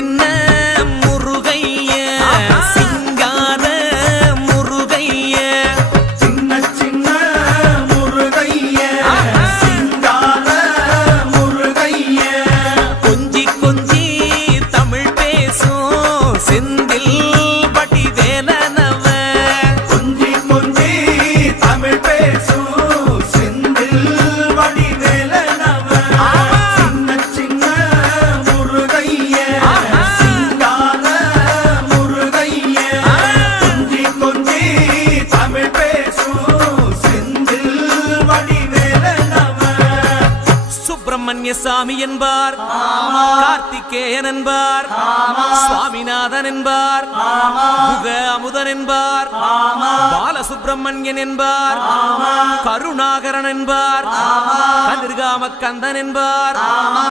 சின்ன முருகைய சிங்கார முருகைய சின்ன சின்ன முருகைய சிங்கார முருகைய கொஞ்சி கொஞ்சி தமிழ் பேசும் செந்தில் பட்டி வேலனவ கொஞ்சி கொஞ்சி தமிழ் பேசும் செந்தில் பட்டி வேலனவ சின்ன சின்ன முருகைய சிங்கார முருகைய கொஞ்சி கொஞ்சி தமிழ் பேசும் செந்தில் பட்டி வேலனவ சுப்பிரமணிய சாமி என்பார் கார்த்திகேயன் என்பார் சுவாமிநாதன் என்பார் முக அமுதன் என்பார் பாலசுப்பிரமணியன் என்பார் கருணாகரன் என்பார் கதிர்காம கந்தன் என்பார்